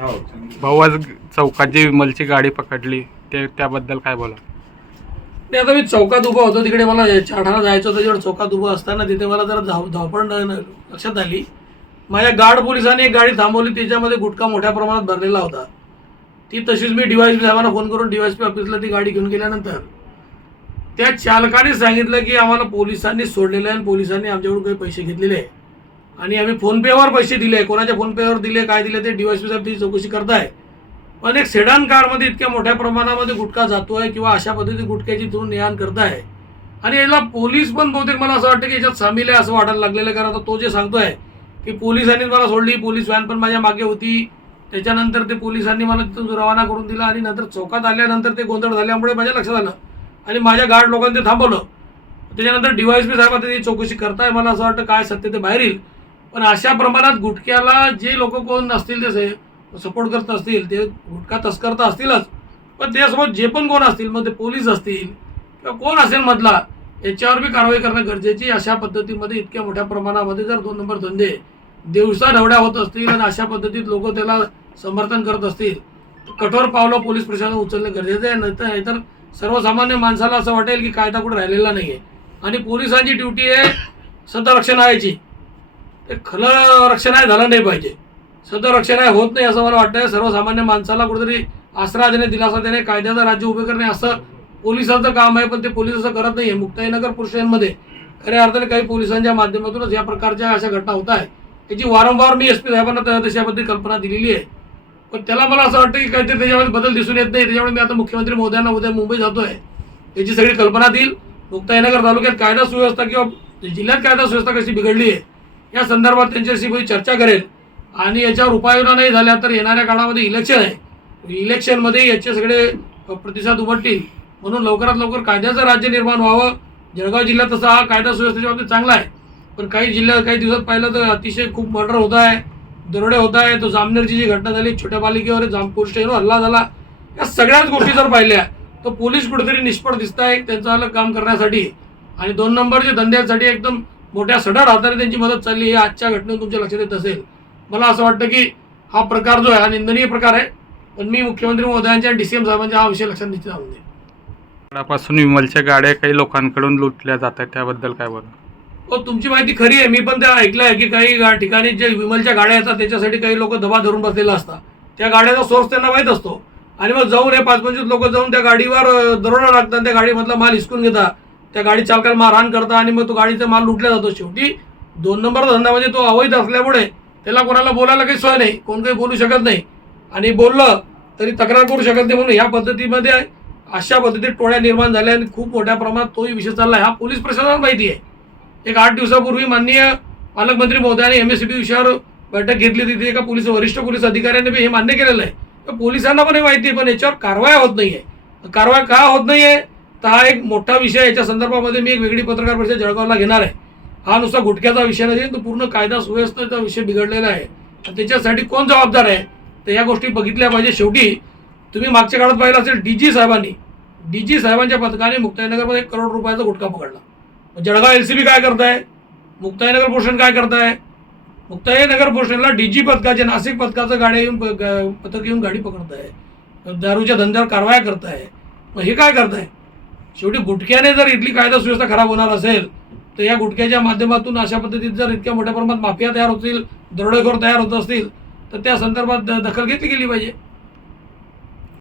हो. भाऊ आज चौकात जी विमलची गाडी पकडली. ते त्याबद्दल काय बोला? नाही आता मी चौकात उभा होतो. तिकडे मला चाठाला जायचं होतं. जेव्हा चौकात उभं असताना तिथे मला जरा धाव धावपळ न- लक्षात आली. माझ्या गार्ड पोलिसांनी एक गाडी थांबवली. त्याच्यामध्ये गुटखा मोठ्या प्रमाणात भरलेला होता. ती तशीच मी डीवायसपी साहेबांना फोन करून डीवायसपी ऑफिसला ती गाडी घेऊन गेल्यानंतर त्या चालकाने सांगितलं की आम्हाला पोलिसांनी सोडलेलं आहे आणि पोलिसांनी आमच्याकडून काही पैसे घेतलेले आहे आणि आम्ही फोनपेवर पैसे दिले. कोणाच्या फोनपेवर दिले काय दिले ते डीवायसी साहेब त्याची चौकशी करताय. पण एक सेडान कारमध्ये इतक्या मोठ्या प्रमाणामध्ये गुटखा जातोय किंवा अशा पद्धती गुटख्याची तुम्ही ने आण करताय. आणि याला पोलीस पण बहुतेक मला असं वाटतं की याच्यात सामील आहे असं वाटायला लागलेलं कारण आता तो जे सांगतोय की पोलिसांनी मला सोडली पोलीस व्हॅन पण माझ्या मागे होती. त्याच्यानंतर ते पोलिसांनी मला तिथून रवाना करून दिला आणि नंतर चौकात आल्यानंतर ते गोंधळ झाल्यामुळे माझ्या लक्षात आलं. आणि माझ्या गार्ड लोकांनी ते थांबवलं. त्याच्यानंतर डीवायसपी साहेबांनी ती चौकशी करताय. मला असं वाटतं काय सत्य ते बाहेर येईल. पण अशा प्रमाणात गुटख्याला जे लोक कोण असतील ते सपोर्ट करत असतील ते गुटखा तस्कर तर असतीलच. पण त्यासोबत जे पण कोण असतील मग ते पोलीस असतील किंवा कोण असेल मधला याच्यावर बी कारवाई करणं गरजेची अशा पद्धतीमध्ये इतक्या मोठ्या प्रमाणामध्ये जर दोन नंबर धंदे दिवसा ढवड्या होत असतील आणि अशा पद्धतीत लोक त्याला समर्थन करत असतील कठोर पावलं पोलीस प्रशासन उचलणं गरजेचं आहे. नाहीतर नाहीतर सर्वसामान्य माणसाला असं वाटेल की कायदा कुठे राहिलेला नाही आहे आणि पोलिसांची ड्युटी आहे सदरक्षण आहे ते खलं रक्षण आहे झालं नाही पाहिजे. सध्या रक्षण आहे होत नाही असं मला वाटतं सर्वसामान्य माणसाला कुठेतरी आसरा देणे दिलासा देणे कायद्याचं राज्य उभे करणे असं पोलिसांचं काम आहे पण ते पोलीस असं करत नाही. आहे मुक्ताईनगर पुरुषांमध्ये खऱ्या अर्थाने काही पोलिसांच्या माध्यमातूनच या प्रकारच्या अशा घटना होत आहे त्याची वारंवार मी एस पी साहेबांना त्या- तशाबद्दल कल्पना दिलेली आहे. पण त्याला मला असं वाटतं की काहीतरी त्याच्यामध्ये बदल दिसून येत नाही. त्याच्यामुळे मी आता मुख्यमंत्री महोदयांना उद्या मुंबई आहे याची सगळी कल्पना देईल. मुक्ताईनगर तालुक्यात कायदा सुव्यवस्था किंवा जिल्ह्यात कायदा सुव्यवस्था कशी बिघडली आहे या संदर्भात त्यांच्याशी मी चर्चा करेल. आणि याच्यावर उपाययोजना नाही झाल्या तर येणाऱ्या काळामध्ये इलेक्शन आहे. इलेक्शनमध्ये याचे सगळे प्रतिसाद उमटतील. म्हणून लवकरात लवकर कायद्याचं राज्य निर्माण व्हावं. जळगाव जिल्ह्यात तसा हा कायदा सुव्यवस्थेच्या बाबतीत चांगला आहे. पण काही जिल्ह्यात काही दिवसात पाहिलं तर अतिशय खूप मर्डर होत आहे. दरोडे होत आहे. तो जामनेरची जी घटना झाली छोट्या बालिकेवर जाम पोलीस स्टेशनवर हल्ला झाला. या सगळ्याच गोष्टी जर पाहिल्या तर पोलीस कुठेतरी निष्फळ दिसत आहे त्यांचं आलं काम करण्यासाठी. आणि दोन नंबरच्या धंद्यासाठी एकदम मोठ्या सडा हाताने त्यांची मदत चालली हे आजच्या घटनेत तुमच्या लक्षात येत असेल. मला असं वाटतं की हा प्रकार जो आहे हा निंदनीय प्रकार आहे. पण मी मुख्यमंत्री महोदयांच्या डी सी एम साहेबांच्या हा विषय लक्षात निश्चित आणून पासून विमलच्या गाड्या काही लोकांकडून लुटल्या जात आहेत त्याबद्दल काय बोला हो तुमची माहिती खरी आहे. मी पण त्या ऐकलं आहे की काही ठिकाणी जे विमलच्या गाड्या येतात त्याच्यासाठी काही लोक दबा धरून बसलेला असतात. त्या गाड्याचा सोर्स त्यांना माहीत असतो. आणि मग जाऊन हे पाच पंचवीस लोक जाऊन त्या गाडीवर दरोडा टाकतात त्या गाडीमधला माल हिसकून घेतात. त्या गाडी चालकाला मारहाण करता आणि मग तो गाडीचा माल लुटला जातो शेवटी. दोन नंबर धंदा म्हणजे तो अवैध असल्यामुळे त्याला कोणाला बोलायला काही सोय नाही. कोण काही बोलू शकत नाही. आणि बोललं तरी तक्रार करू शकत नाही म्हणून ह्या पद्धतीमध्ये अशा पद्धतीत टोळ्या निर्माण झाल्या आणि खूप मोठ्या प्रमाणात तोही विषय चालला हा पोलीस प्रशासनाला माहिती आहे. एक आठ दिवसापूर्वी माननीय पालकमंत्री महोदयाने एम एस सी बी विषयावर बैठक घेतली तिथे एका पोलीस वरिष्ठ पोलीस अधिकाऱ्याने बी हे मान्य केलेलं आहे. तर पोलिसांना पण हे माहिती आहे पण याच्यावर कारवाई होत नाही आहे कारवाई का होत नाही आहे तर हा एक मोठा विषय याच्या संदर्भामध्ये मी एक वेगळी पत्रकार परिषद जळगावला घेणार आहे. हा नुसता गुटख्याचा विषय नाही तो पूर्ण कायदा सुव्यवस्थेचा विषय बिघडलेला आहे. आणि त्याच्यासाठी कोण जबाबदार आहे? तर या गोष्टी बघितल्या पाहिजे शेवटी. तुम्ही मागच्या काळात पाहिलं असेल डी जी साहेबांनी. डी जी साहेबांच्या पथकाने मुक्ताईनगरमध्ये एक करोड रुपयाचा गुटखा पकडला. मग जळगाव एल सी बी काय करताय? मुक्ताईनगर पोषण काय करताय? मुक्ताईनगर पोषणला डी जी पथकाचे नाशिक पथकाचं गाड्या येऊन प- पथक येऊन गाडी पकडत आहे दारूच्या धंद्यावर कारवाया करताय. मग हे काय करताय? शेवटी गुटख्याने जर इथली कायदा सुव्यवस्था खराब होणार असेल तर या गुटख्याच्या माध्यमातून अशा पद्धतीत जर इतक्या मोठ्या प्रमाणात माफिया तयार होतील दरोडेखोर तयार होत असतील तर त्या संदर्भात द- दखल घेतली गेली पाहिजे.